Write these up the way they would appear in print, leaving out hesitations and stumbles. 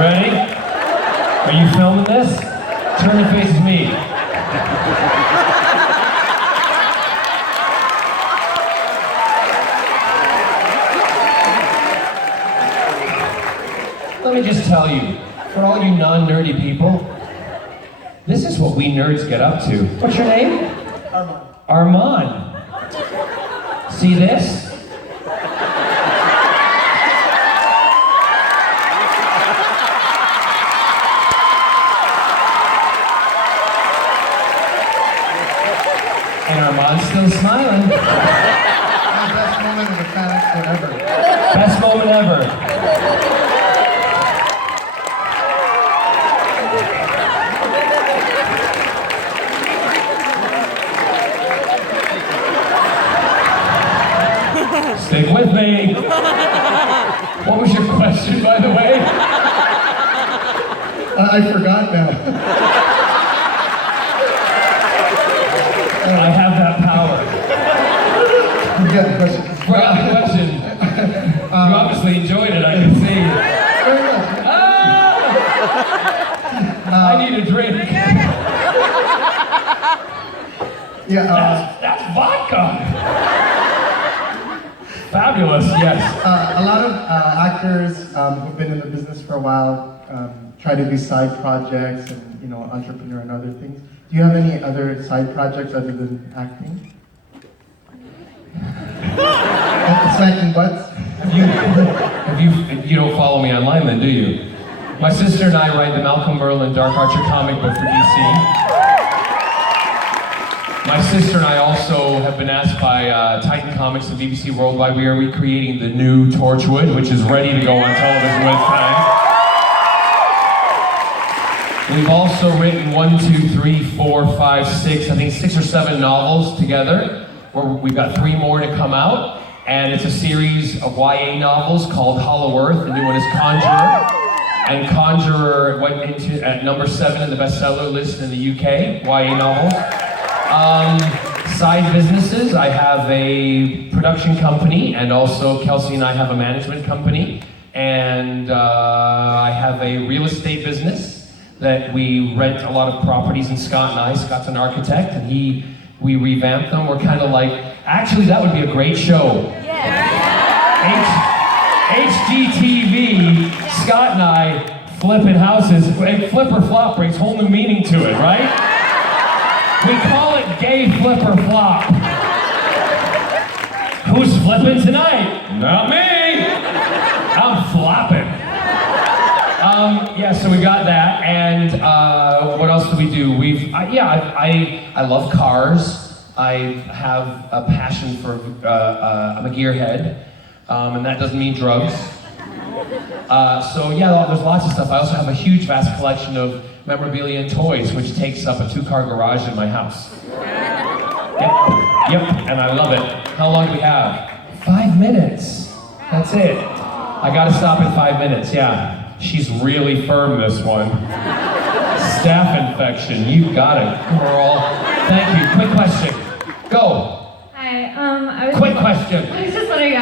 ready? Are you filming this? Turn and face me. Let me just tell you, for all you non-nerdy people, this is what we nerds get up to. What's your name? Armand. Armand. See this? And Armand's still smiling. My best moment of the FanExpo ever. Best moment ever. Stick with me. What was your question, by the way? I forgot now. I have that power. Forget the question. Forgot the question. You obviously enjoyed it, I can see. Very much. Ah! I need a drink. Yeah. That's vodka. Fabulous, yes. A lot of actors who've been in the business for a while try to do side projects and, entrepreneur and other things. Do you have any other side projects other than acting? Smacking butts? You don't follow me online then, do you? My sister and I write the Malcolm Merlin Dark Archer comic book for DC. My sister and I also have been asked by Titan Comics and BBC Worldwide. We are recreating the new Torchwood, which is ready to go on television when it's time. We've also written 1, 2, 3, 4, 5, 6, I think 6 or 7 novels together. We've got 3 more to come out. And it's a series of YA novels called Hollow Earth. The new one is Conjurer. And Conjurer went into at number 7 in the bestseller list in the UK, YA novels. Side businesses, I have a production company, and also Kelsey and I have a management company. And I have a real estate business that we rent a lot of properties in Scott and I. Scott's an architect, and we revamp them. We're kind of like, actually that would be a great show. HGTV, Scott and I flipping houses. Flip or flop brings whole new meaning to it, right? We call it gay flip or flop. Who's flipping tonight? Not me. I'm flopping. Yeah, so we got that, and what else do we do? I love cars. I have a passion for, I'm a gearhead, and that doesn't mean drugs. There's lots of stuff. I also have a huge, vast collection of memorabilia and toys, which takes up a 2-car garage in my house. Yep, and I love it. How long do we have? 5 minutes. That's it. I gotta stop in 5 minutes, yeah. She's really firm, this one. Staph infection, you got it, girl. Thank you, quick question. Go. Hi, Quick question. I was just wondering,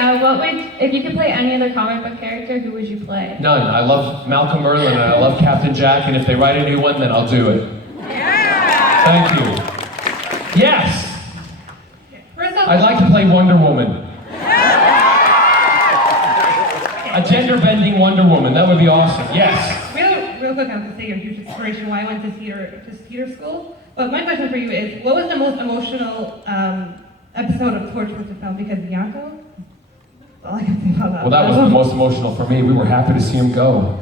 if you could play any other comic book character, who would you play? None. I love Malcolm Merlin and I love Captain Jack, and if they write a new one, then I'll do it. Yeah! Thank you. Yes! I'd like to play Wonder Woman. A gender-bending Wonder Woman, that would be awesome. Yes. Real quick, I have to say you're a huge inspiration why I went to theater school. But my question for you is, what was the most emotional episode of Torchwood to film? Because Bianco? That's all I can think about that. Well, that was the most emotional for me. We were happy to see him go.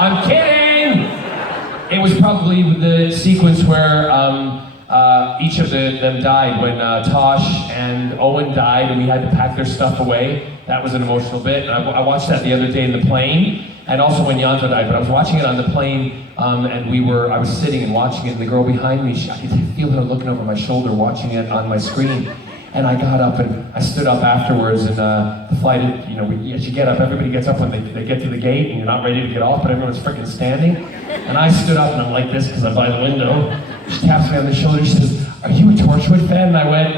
I'm kidding! It was probably the sequence where each of them died. When Tosh and Owen died and we had to pack their stuff away. That was an emotional bit. And I watched that the other day in the plane, and also when Yanto died, but I was watching it on the plane, and I was sitting and watching it, and the girl behind me, I could feel her looking over my shoulder, watching it on my screen. And I got up and I stood up afterwards, and the flight, as you get up, everybody gets up when they get to the gate, and you're not ready to get off, but everyone's freaking standing. And I stood up, and I'm like this, because I'm by the window. She taps me on the shoulder, she says, "Are you a Torchwood fan?" And I went,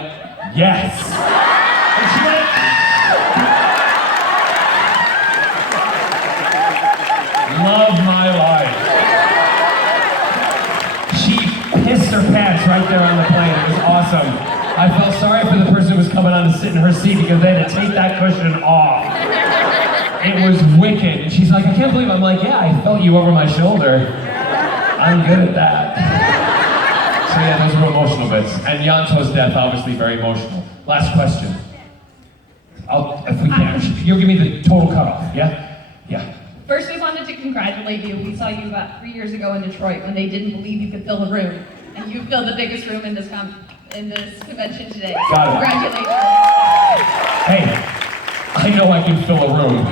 "Yes." And she went, her pants right there on the plane. It was awesome. I felt sorry for the person who was coming on to sit in her seat because they had to take that cushion off. It was wicked. And she's like, I can't believe. I'm like, yeah, I felt you over my shoulder. I'm good at that. So yeah, those were emotional bits. And Yanto's death, obviously very emotional. Last question. If we can, you'll give me the total cutoff, yeah? Yeah. First, we wanted to congratulate you. We saw you about 3 years ago in Detroit when they didn't believe you could fill a room. And you filled the biggest room in this convention today. Got it. Congratulations. Hey, I know I can fill a room.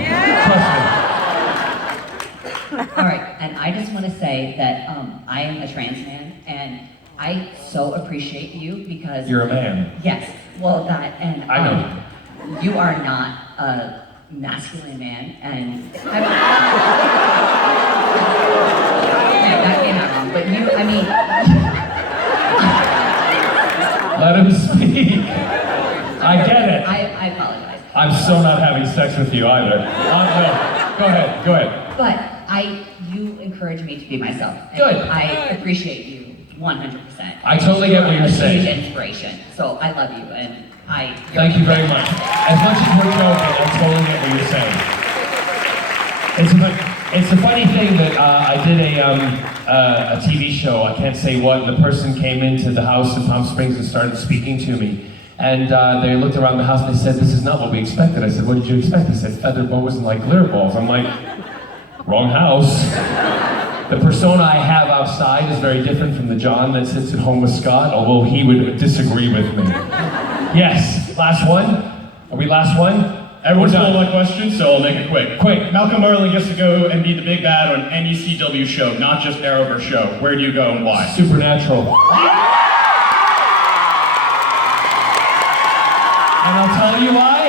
Trust All right, and I just want to say that I am a trans man, and I so appreciate you because me. You're a man. yes, well that and I know. you are not a masculine man, and yeah, that came out wrong, but you, I mean, Let him speak. I get it. I apologize, I'm so not having sex with you either. No. Go ahead. but you encourage me to be myself. And Good. I appreciate you 100%. I totally get what you're a saying. huge inspiration, so I love you, and Thank you very much. As much as we're joking, I totally get what you're saying. It's a funny thing that I did a TV show, I can't say what, and the person came into the house in Palm Springs and started speaking to me. And they looked around the house and they said, this is not what we expected. I said, what did you expect? They said, feather boas and like glitter balls. I'm like, wrong house. The persona I have outside is very different from the John that sits at home with Scott, although he would disagree with me. Yes, last one? Are we last one? Everyone's We're done. full of my questions, so I'll make it quick. Quick. Malcolm Merlin gets to go and be the big bad on any CW show, not just Arrowverse show. Where do you go and why? Supernatural. And I'll tell you why.